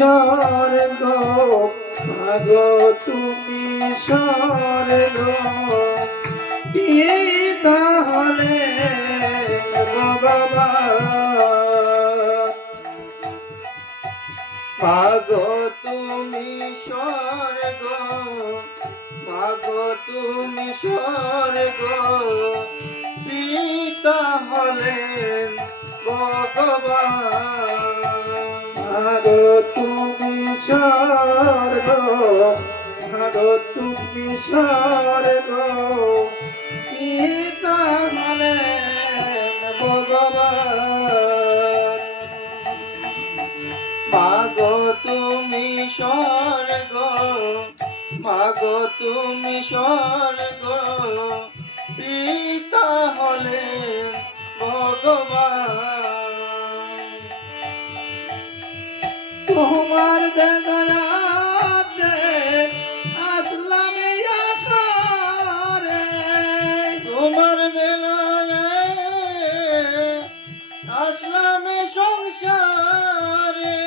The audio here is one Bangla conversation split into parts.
স্বর্গ, মাগো তুমি স্বর্গ, পিতা হলেন ভগবান। মাগো তুমি স্বর্গ, মাগো তুমি স্বর্গ, পিতা হলেন ভগবান। মাগো তুমি স্বর্গ, মাগো তুমি স্বর্গ, পিতা হলেন ভগবান। মাগো তুমি স্বর্গ, মাগো তুমি স্বর্গ, পিতা হলেন ভগবান। তোমার দয়াতে আসলাম এই আসরে, তোমার বেলায় আসলাম এই সংসারে।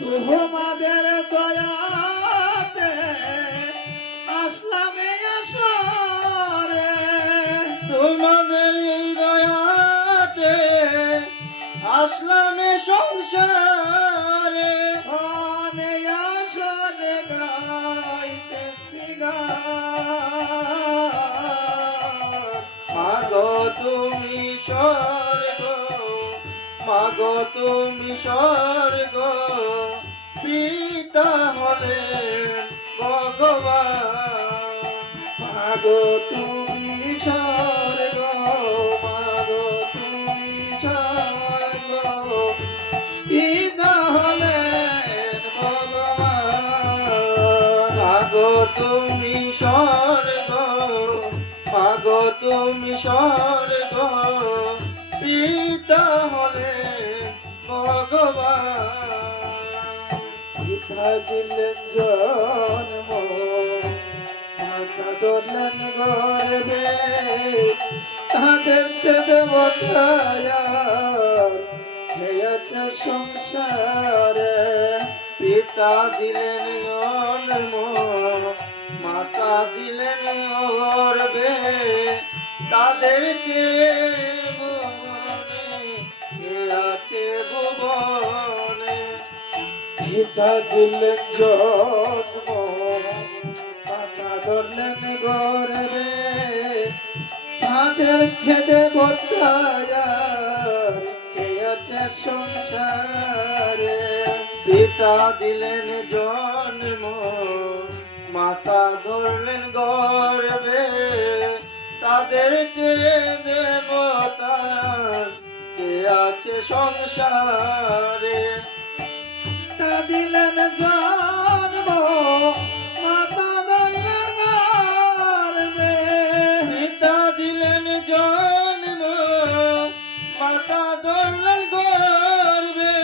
তোমাদের দয়াতে আসলাম এই আসরে, তোমাদের এই দয়াতে আসলাম এই সংসারে। অনেক আসরে গাইতেছি গান। মাগো তুমি স্বর্গ, মাগো তুমি স্বর্গ, পিতা হলেন ভগবান। মাগো তুমি স্বর্গ, মাগো তুমি স্বর্গ, পিতা হলেন ভগবান। মাগো তুমি স্বর্গ, মাগো তুমি স্বর্গ, পিতা হলেন ভগবান। পিতা দিলেন জন্ম, মাতা ধরলেন গর্ভে, তাদের দেবতায়াছে সংসারে। পিতা দিলেন জন্ম, মাতা দিলেন গর্ভে, তাদের আছে ভুবনে। পিতা দিলেন জন্ম, মাতা ধরলেন গর্ভে, তাদের ছেদে আছে সংসারে। পিতা দিলেন জন্ম, মাতা ধরলেন গর্ভে, তাদের চেয়ে দেবতার কে আছে সংসারে। পিতা দিলেন জন্ম, মাতা ধরলেন গর্ভে, পিতা দিলেন জন্ম, মাতা ধরলেন গর্ভে,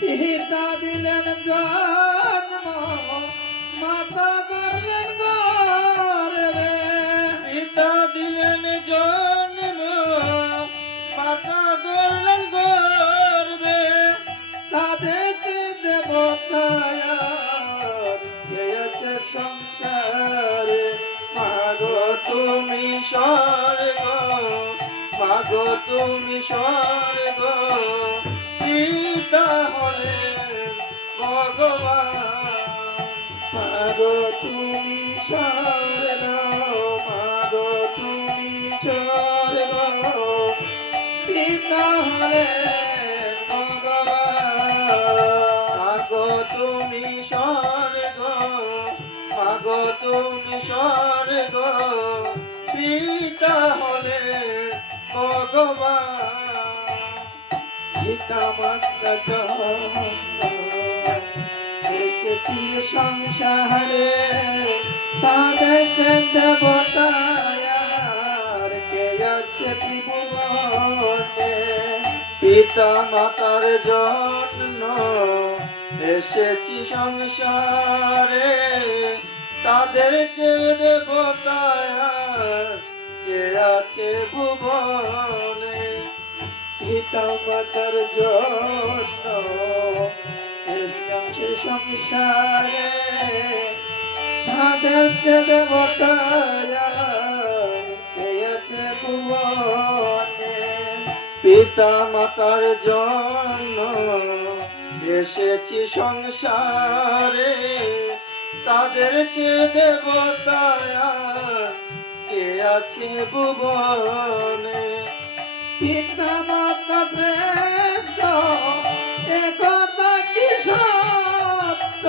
পিতা দিলেন জন্ম, মাতা ধরলেন গর্ভে, পিতা দিলেন জন্ম, মাতা ধরলেন গর্ভে, তাদের দেবতায়াছে সংসারে। মাগো তুমি স্বর্গ, মাগো তুমি স্বর্গ, পিতা হলেন ভগবান। মাগো তুমি স্বর্গ, মাগো তুমি স্বর্গ, পিতা হলেন ভগবান। মাগো তুমি স্বর্গ, মাগো তুমি স্বর্গ, পিতা হলেন ভগবান। পিতা মাতা এসেছি সংসারে, তাদের দেবতায়ার কে আছে ত্রিভুবনে। পিতা মাতার জন্য এসেছি সংসারে, তাদের চেয়ে দেবতায়ার কে আছে ভুবনে। পিতা মাতার জন্য সে সংসারে তাদের যে দেবতা পেয়েছে ভুবনে পিতা মাতার জন্য এসেছি সংসারে তাদের যে দেবতা কে আছে ভুবনে পিতা মাতা শ্রেষ্ঠ একতাটি সত্য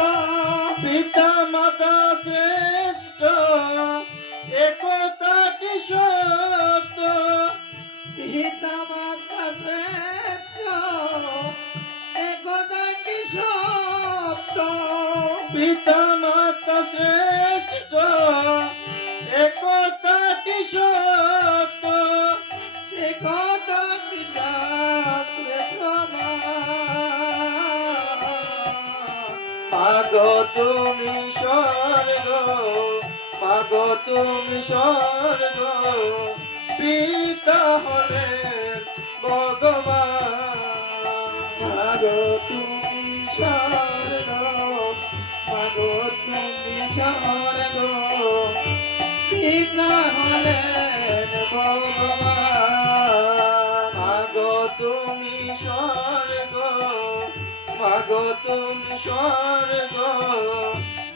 পিতা মাতা শ্রেষ্ঠ একতাটি সত্য পিতা মাতা শ্রেষ্ঠ একতাটি সত্য পিতা মাতা শ্রেষ্ঠ একতাটি সত্য সে কথাটি শাস্ত্রে মাগো তুমি স্বর্গ মাগো তুমি স্বর্গ পিতা হলেন ভগবান মাগো তুমি স্বর্গ মাগো তুমি স্বর্গ পিতা হলেন ভগবান মাগো তুমি স্বর্গ মাগো তুমি স্বর্গ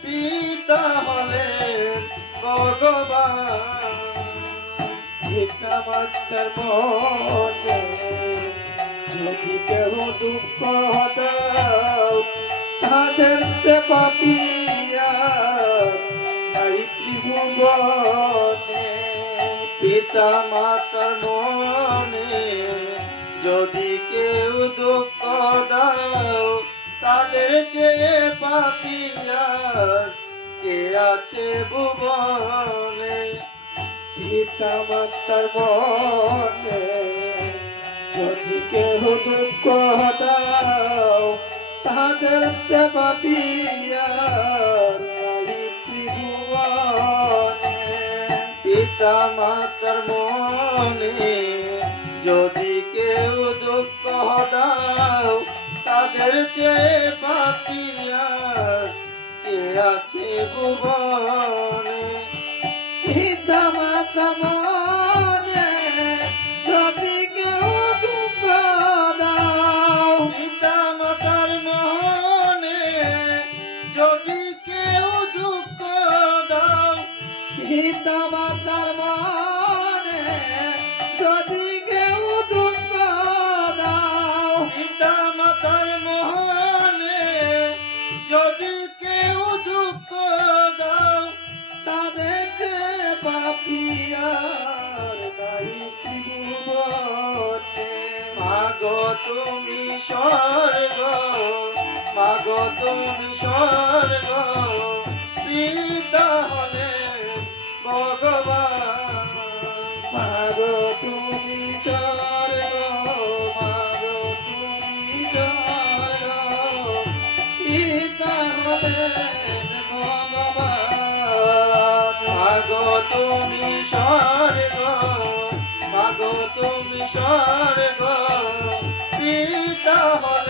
পিতা হলেন ভগবান পিতা মাতার মনে যদি কেউ দুঃখ দাও তাদের যে পাপিয়া নাই ত্রিভুবনে পিতা মাতার মনে যদি কেউ দুঃখ দাও তাদের চেয়ে পাপিয়া কে আছে ভুবনে পিতা মাতার মনে যদি কেউ দুঃখ দাও তাদের চেয়ে পাপিয়া পিতা মাতার মনে যদি কেউ দুঃখ দাও তাদের চেয়ে পাপিয়া কে আছে ভুবনে পিতা মাতার মনে যদি কেউ দুঃখ দাও পিতা মাতার মনে যদি কেউ দুঃখ দাও পিতা মাতার মনে যদি কেউ দুঃখ দাও পিতা মাতার মনে যদি কেউ দুঃখ দাও তাদের পাপিয়ার নাই ত্রিভুবনে মাগো তুমি স্বর্গ মাগো তুমি স্বর্গ পিতা হলেন ভগবান মাগো তুমি স্বর্গ মাগো তুমি স্বর্গ পিতা হলেন ভগবান মাগো তুমি স্বর্গ মাগো তুমি স্বর্গ পিতা হলেন